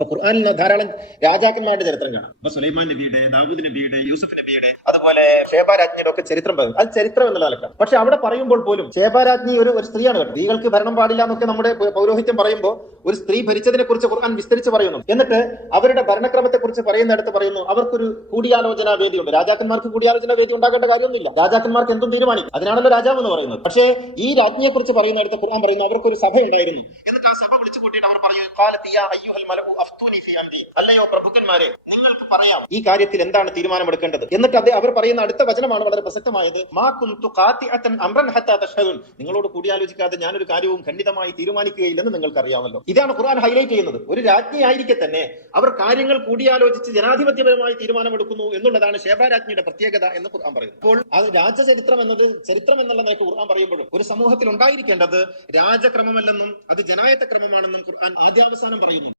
അപ്പൊ ഖുർആനിൽ ധാരാളം രാജാക്കന്മാരുടെ ചരിത്രം കാണാം. അപ്പൊ സുലൈമാൻ നബിയുടെ, ദാവൂദ് നബിയുടെ, യൂസുഫ് നബിയുടെ, അതുപോലെ ഷേബ രാജ്ഞിയുടെ ഒക്കെ ചരിത്രം പറയും. അത് ചരിത്രം എന്നുള്ള നിലക്കാണ്. പക്ഷെ അവിടെ പറയുമ്പോൾ പോലും ഷേബ രാജ്ഞി ഒരു സ്ത്രീയാണ് കേട്ടോ. സ്ത്രീകൾക്ക് ഭരണം പാടില്ല എന്നൊക്കെ നമ്മുടെ പൗരോഹിത്യം പറയുമ്പോൾ ഒരു സ്ത്രീ ഭരിച്ചതിനെ കുറിച്ച് ഖുർആൻ വിസ്തരിച്ച് പറയുന്നു. എന്നിട്ട് അവരുടെ ഭരണക്രമത്തെ കുറിച്ച് പറയുന്നിടത്ത് പറയുന്നു അവർക്കൊരു കൂടിയാലോചനാ വേദിയുണ്ട്. രാജാക്കന്മാർക്ക് കൂടിയാലോചനാ വേദി ഉണ്ടാക്കേണ്ട കാര്യമൊന്നുമില്ല. രാജാക്കന്മാർക്ക് എന്തും തീരുമാനിക്കും. അതിനാണല്ലോ രാജാവ് എന്ന് പറയുന്നത്. പക്ഷേ ഈ രാജ്ഞിയെ കുറിച്ച് പറയുന്നിടത്ത് ഖുർആൻ പറയുന്നു അവർക്കൊരു സഭ ഉണ്ടായിരുന്നു. എന്നിട്ട് ആ സഭ വിളിച്ചു കൂട്ടിയിട്ട് അവർ പറയും, അല്ലയോ പ്രഭുക്കന്മാരെ, നിങ്ങൾക്ക് പറയാം ഈ കാര്യത്തിൽ എന്താണ് തീരുമാനമെടുക്കേണ്ടത്. എന്നിട്ട് അവർ പറയുന്ന അടുത്ത വചനമാണ് വളരെ പ്രസക്തമായത്. നിങ്ങളോട് കൂടിയാലോചിക്കാതെ ഞാനൊരു കാര്യവും ഖണ്ഡിതമായി തീരുമാനിക്കുകയില്ലെന്ന് നിങ്ങൾക്ക് അറിയാമല്ലോ. ഇതാണ് ഖുർആൻ ഹൈലൈറ്റ് ചെയ്യുന്നത്. ഒരു രാജ്ഞി ആയിരിക്കെ തന്നെ അവർ കാര്യങ്ങൾ കൂടിയാലോചിച്ച് ജനാധിപത്യപരമായി തീരുമാനമെടുക്കുന്നു എന്നുള്ളതാണ് ഷേബ രാജ്ഞിയുടെ പ്രത്യേകത എന്ന് ഖുർആൻ പറയുന്നത്. അപ്പോൾ അത് രാജചരിത്രം എന്നത് ചരിത്രം എന്നുള്ള നിലയ്ക്ക് ഖുർആൻ പറയുമ്പോഴും ഒരു സമൂഹത്തിൽ ഉണ്ടായിരിക്കേണ്ടത് രാജക്രമമല്ലെന്നും അത് ജനായത്ത ക്രമമാണെന്നും ഖുർആൻ ആദ്യാവസാനം പറയുന്നു.